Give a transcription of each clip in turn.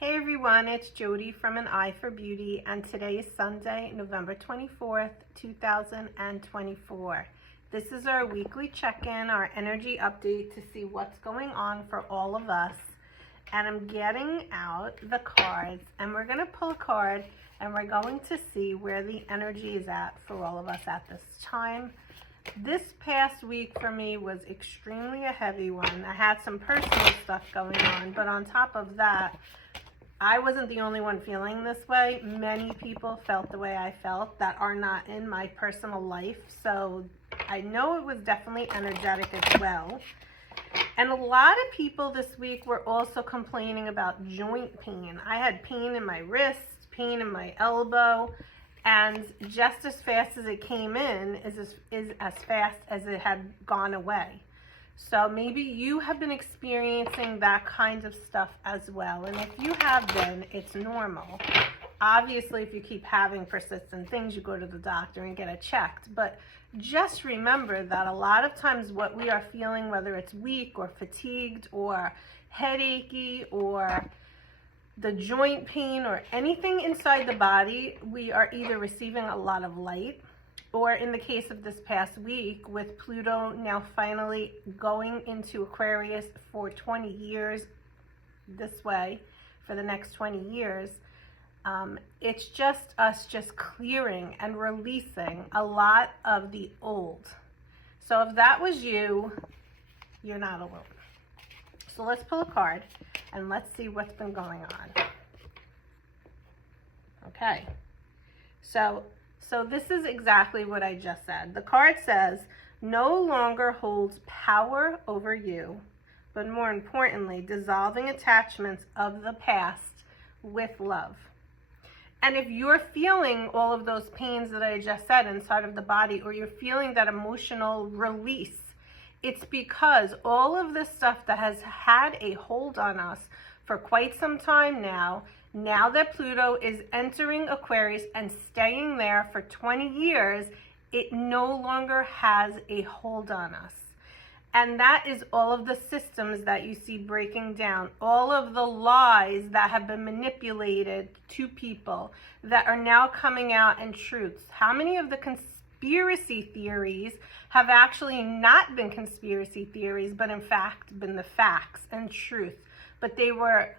Hey everyone, it's Jody from An Eye for Beauty, and today is Sunday, November 24th, 2024. This is our weekly check-in, our energy update to see what's going on for all of us. And I'm getting out the cards, and we're going to pull a card, and we're going to see where the energy is at for all of us at this time. This past week for me was extremely a heavy one. I had some personal stuff going on, but on top of that, I wasn't the only one feeling this way. Many people felt the way I felt that are not in my personal life. So I know it was definitely energetic as well. And a lot of people this week were also complaining about joint pain. I had pain in my wrist, pain in my elbow, and just as fast as it came in is as fast as it had gone away. So maybe you have been experiencing that kind of stuff as well. And if you have been, it's normal. Obviously, if you keep having persistent things, you go to the doctor and get it checked. But just remember that a lot of times what we are feeling, whether it's weak or fatigued or headachy or the joint pain or anything inside the body, we are either receiving a lot of light, or in the case of this past week, with Pluto now finally going into Aquarius for 20 years this way, for the next 20 years, it's just us just clearing and releasing a lot of the old. So if that was you, you're not alone. So let's pull a card and let's see what's been going on. Okay, so this is exactly what I just said. The card says, no longer holds power over you, but more importantly, dissolving attachments of the past with love. And if you're feeling all of those pains that I just said inside of the body, or you're feeling that emotional release, it's because all of this stuff that has had a hold on us for quite some time now that Pluto is entering Aquarius and staying there for 20 years, it no longer has a hold on us. And that is all of the systems that you see breaking down, all of the lies that have been manipulated to people that are now coming out in truths. How many of the conspiracy theories have actually not been conspiracy theories, but in fact been the facts and truth? But they were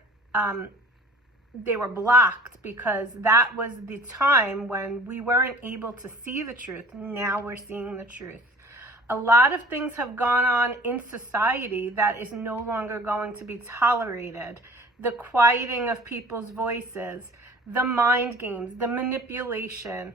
blocked because that was the time when we weren't able to see the truth. Now we're seeing the truth. A lot of things have gone on in society that is no longer going to be tolerated. The quieting of people's voices, the mind games, the manipulation,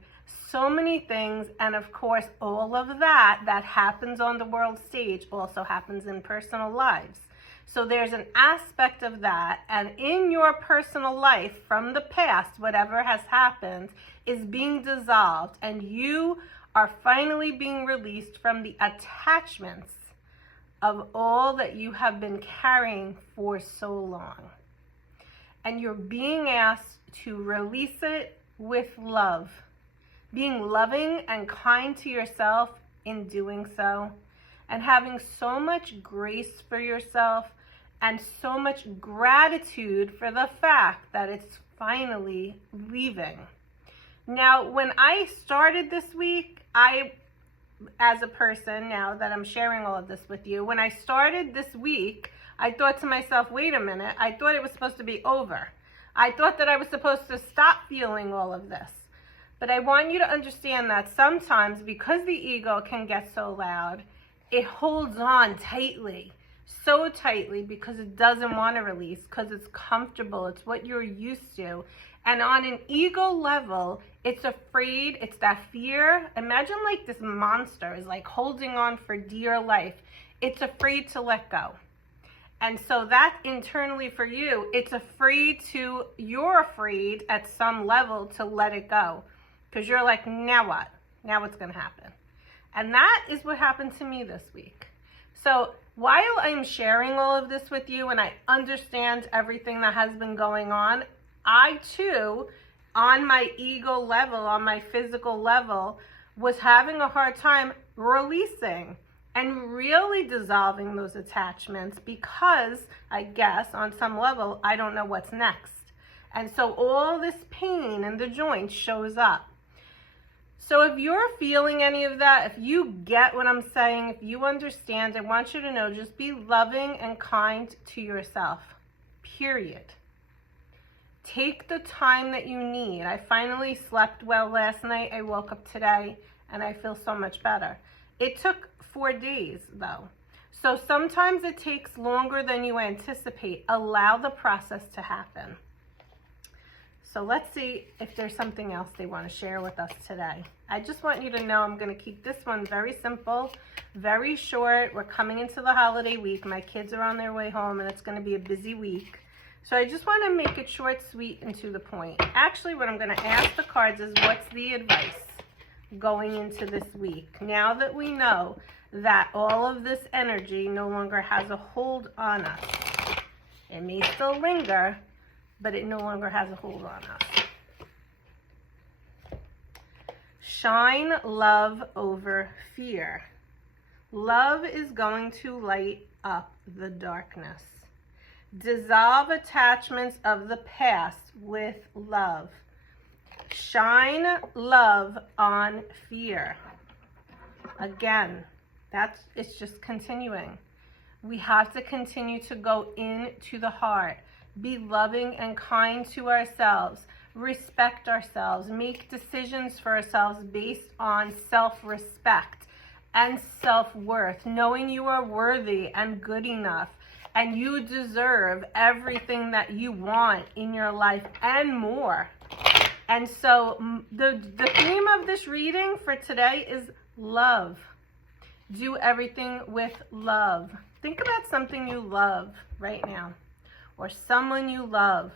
so many things. And of course, all of that happens on the world stage also happens in personal lives. So there's an aspect of that, and in your personal life from the past, whatever has happened is being dissolved, and you are finally being released from the attachments of all that you have been carrying for so long. And you're being asked to release it with love, being loving and kind to yourself in doing so, and having so much grace for yourself and so much gratitude for the fact that it's finally leaving. Now, when I started this week, as a person, now that I'm sharing all of this with you, when I started this week, I thought to myself, wait a minute, I thought it was supposed to be over. I thought that I was supposed to stop feeling all of this. But I want you to understand that sometimes, because the ego can get so loud, it holds on tightly. So tightly because it doesn't want to release, because it's comfortable, it's what you're used to. And on an ego level, it's afraid, it's that fear. Imagine like this monster is like holding on for dear life. It's afraid to let go. And so that internally for you, you're afraid at some level to let it go. Because you're like, now what? Now what's going to happen? And that is what happened to me this week. So while I'm sharing all of this with you and I understand everything that has been going on, I too, on my ego level, on my physical level, was having a hard time releasing and really dissolving those attachments because I guess on some level, I don't know what's next. And so all this pain in the joints shows up. So if you're feeling any of that, if you get what I'm saying, if you understand, I want you to know, just be loving and kind to yourself, period. Take the time that you need. I finally slept well last night. I woke up today and I feel so much better. It took 4 days though. So sometimes it takes longer than you anticipate. Allow the process to happen. So let's see if there's something else they want to share with us today. I just want you to know I'm going to keep this one very simple, very short. We're coming into the holiday week. My kids are on their way home and it's going to be a busy week. So I just want to make it short, sweet, and to the point. Actually, what I'm going to ask the cards is, what's the advice going into this week? Now that we know that all of this energy no longer has a hold on us. It may still linger, but it no longer has a hold on us. Shine love over fear. Love is going to light up the darkness. Dissolve attachments of the past with love. Shine love on fear. Again, it's just continuing. We have to continue to go into the heart. Be loving and kind to ourselves. Respect ourselves. Make decisions for ourselves based on self-respect and self-worth. Knowing you are worthy and good enough. And you deserve everything that you want in your life and more. And so the theme of this reading for today is love. Do everything with love. Think about something you love right now, or someone you love.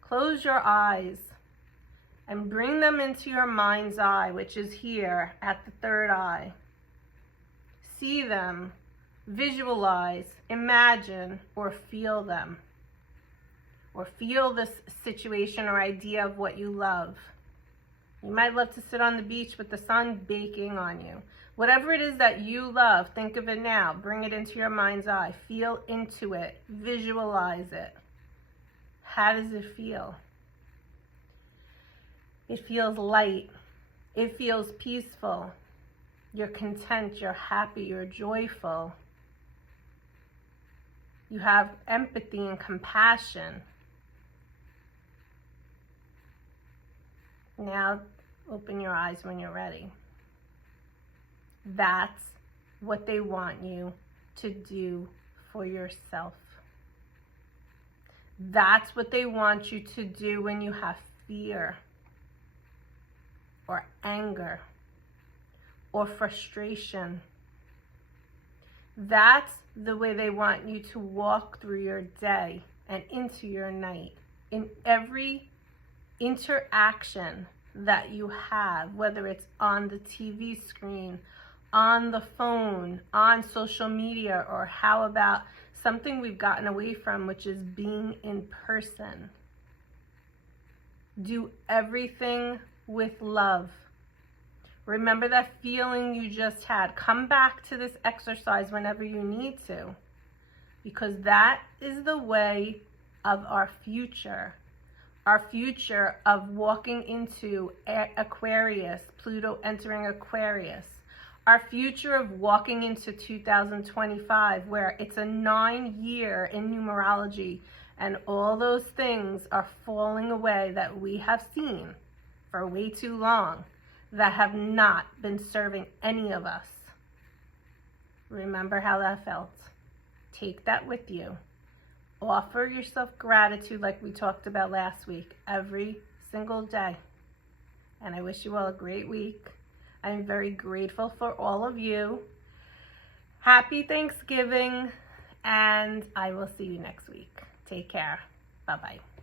Close your eyes and bring them into your mind's eye, which is here at the third eye. See them, visualize, imagine, or feel them. Or feel this situation or idea of what you love. You might love to sit on the beach with the sun baking on you. Whatever it is that you love, think of it now. Bring it into your mind's eye. Feel into it. Visualize it. How does it feel? It feels light. It feels peaceful. You're content. You're happy. You're joyful. You have empathy and compassion. Now, open your eyes when you're ready. That's what they want you to do for yourself. That's what they want you to do when you have fear or anger or frustration. That's the way they want you to walk through your day and into your night. In every interaction that you have, whether it's on the TV screen, on the phone, on social media, or how about something we've gotten away from, which is being in person. Do everything with love. Remember that feeling you just had. Come back to this exercise whenever you need to, because that is the way of our future. Our future of walking into Aquarius, Pluto entering Aquarius. Our future of walking into 2025, where it's a 9-year in numerology, and all those things are falling away that we have seen for way too long, that have not been serving any of us. Remember how that felt. Take that with you. Offer yourself gratitude like we talked about last week, every single day. And I wish you all a great week. I'm very grateful for all of you. Happy Thanksgiving, and I will see you next week. Take care. Bye-bye.